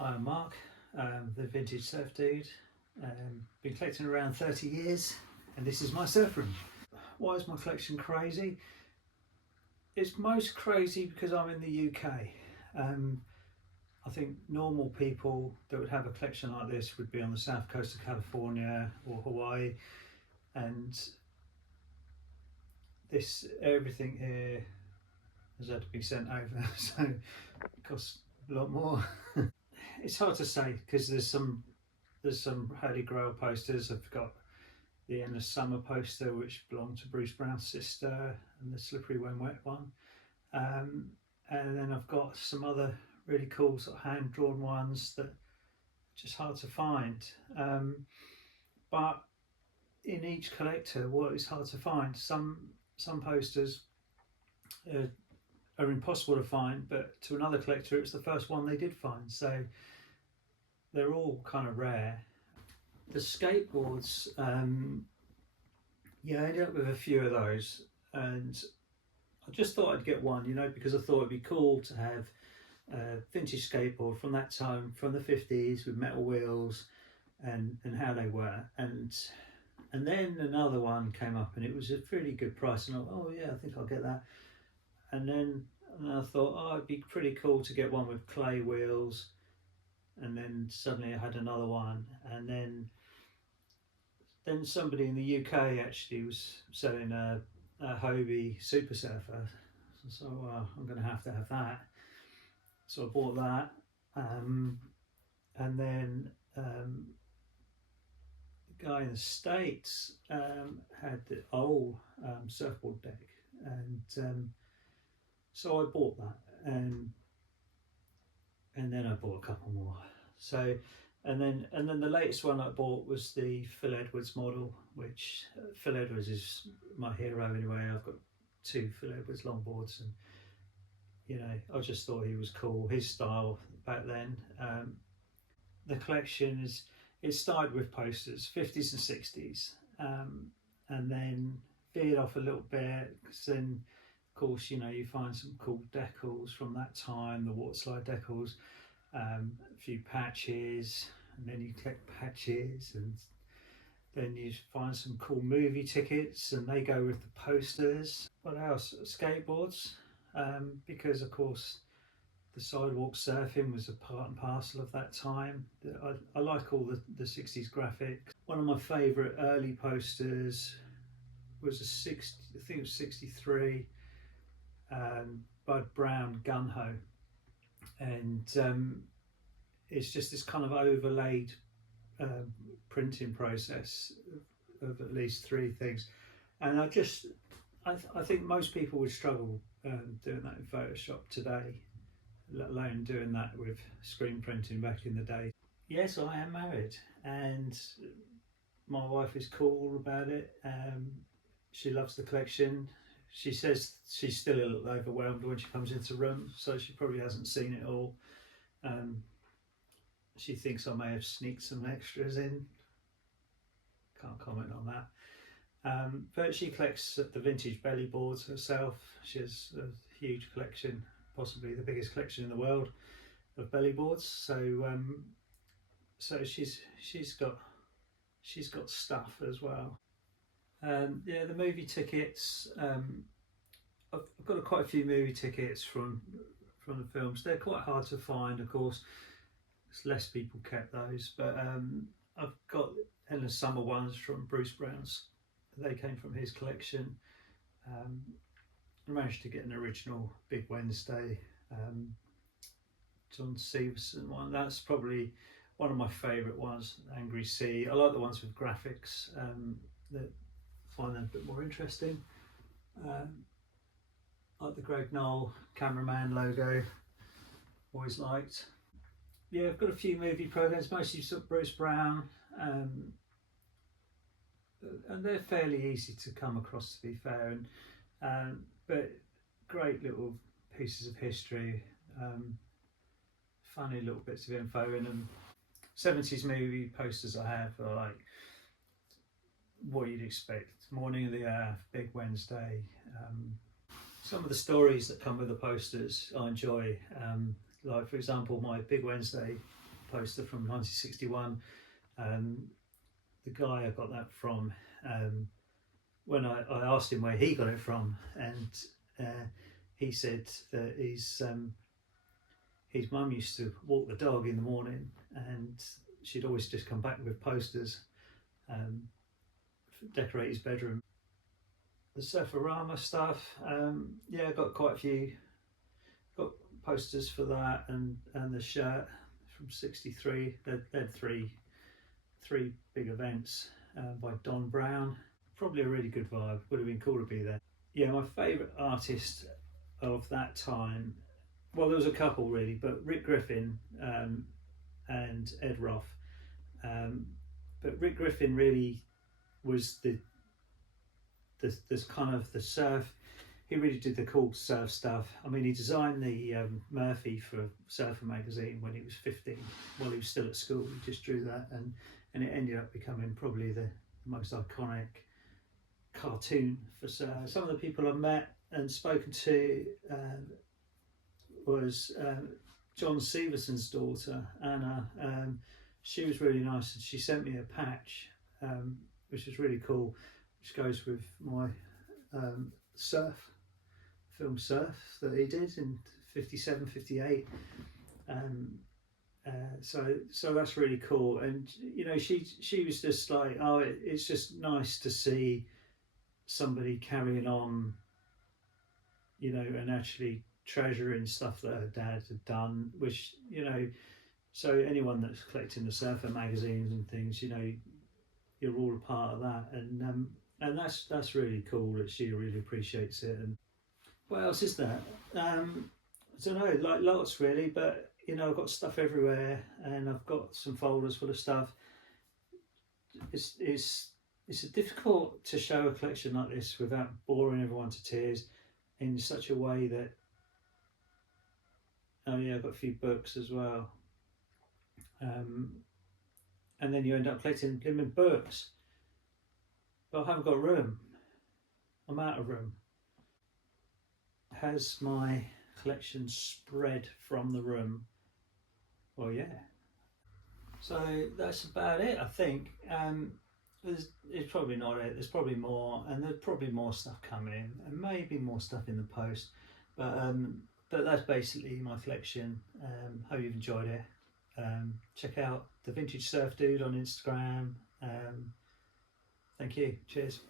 I'm Mark, the vintage surf dude. Been collecting around 30 years, and this is my surf room. Why is my collection crazy? It's most crazy because I'm in the UK. I think normal people that would have a collection like this would be on the south coast of California or Hawaii, and everything here has had to be sent over, so it costs a lot more. It's hard to say because there's some Holy Grail posters. I've got the Endless Summer poster, which belonged to Bruce Brown's sister, and the Slippery When Wet one. And then I've got some other really cool sort of hand-drawn ones that are just hard to find. But in each collector, what is hard to find? Some posters are impossible to find, but to another collector, it's the first one they did find. So they're all kind of rare. The skateboards, I ended up with a few of those, and I just thought I'd get one, because I thought it'd be cool to have a vintage skateboard from that time, from the 50s, with metal wheels and how they were. And then another one came up, and it was a pretty good price, and I thought, oh yeah, I think I'll get that. And then I thought, oh, it'd be pretty cool to get one with clay wheels. And then suddenly I had another one, and then somebody in the UK actually was selling a Hobie Super Surfer. So I'm going to have that. So I bought that, and then the guy in the States had the old surfboard deck, and so I bought that, and then I bought a couple more. So, and then the latest one I bought was the Phil Edwards model, which Phil Edwards is my hero anyway. I've got 2 Phil Edwards longboards, and I just thought he was cool. His style back then. The collection it started with posters, 50s and 60s, and then veered off a little bit, because then of course you find some cool decals from that time, the water slide decals, a few patches, and then you collect patches, and then you find some cool movie tickets, and they go with the posters. What else? Skateboards, because of course the sidewalk surfing was a part and parcel of that time. I like all the 60s graphics. One of my favourite early posters was I think it was 63, Bud Brown Gun Ho, and it's just this kind of overlaid printing process of at least 3 things, and I think most people would struggle doing that in Photoshop today, let alone doing that with screen printing back in the day. Yes, I am married, and my wife is cool about it. She loves the collection. She says she's still a little overwhelmed when she comes into the room, so she probably hasn't seen it all. She thinks I may have sneaked some extras in. Can't comment on that. But she collects the vintage belly boards herself. She has a huge collection, possibly the biggest collection in the world of belly boards. So she's got stuff as well. The movie tickets. I've got quite a few movie tickets from the films. They're quite hard to find, of course. Less people kept those, but I've got Endless Summer ones from Bruce Brown's. They came from his collection. I managed to get an original Big Wednesday John Severson one. That's probably one of my favourite ones, Angry Sea. I like the ones with graphics, that find them a bit more interesting. Like the Greg Knoll cameraman logo, always liked. Yeah, I've got a few movie programs, mostly sort of Bruce Brown, and they're fairly easy to come across, to be fair, but great little pieces of history, funny little bits of info in them. 70s movie posters I have are like what you'd expect: Morning of the Earth, Big Wednesday. Some of the stories that come with the posters I enjoy. Like for example, my Big Wednesday poster from 1961. The guy I got that from, when I asked him where he got it from, and he said that his mum used to walk the dog in the morning, and she'd always just come back with posters, decorate his bedroom. The Surfarama stuff, yeah, I got quite a few. Got posters for that, and the shirt from '63. They had three big events by Don Brown. Probably a really good vibe. Would have been cool to be there. Yeah, my favourite artist of that time. Well, there was a couple really, but Rick Griffin and Ed Roth. But Rick Griffin really was the kind of the surf. He really did the cool surf stuff. I mean, he designed the Murphy for Surfer magazine when he was 15, while he was still at school. He just drew that, and it ended up becoming probably the most iconic cartoon for surf. Some of the people I met and spoken to was John Severson's daughter, Anna. She was really nice, and she sent me a patch, which is really cool, which goes with my film Surf that he did in 57, 58. So that's really cool. And you know, she was just like, oh, it's just nice to see somebody carrying on, you know, and actually treasuring stuff that her dad had done, which, you know, so anyone that's collecting the Surfer magazines and things, you know, you're all a part of that, and that's really cool that she really appreciates it. And what else is there? I don't know, like lots really, but you know, I've got stuff everywhere, and I've got some folders full of stuff. It's difficult to show a collection like this without boring everyone to tears in such a way that, oh yeah, I've got a few books as well. And then you end up collecting blimmin' books. But I haven't got room. I'm out of room. Has my collection spread from the room? Well, yeah. So that's about it, I think. It's probably not it. There's probably more, and there's probably more stuff coming in, and maybe more stuff in the post. But that's basically my collection. Hope you've enjoyed it. Check out the Vintage Surf Dude on Instagram. Thank you. Cheers.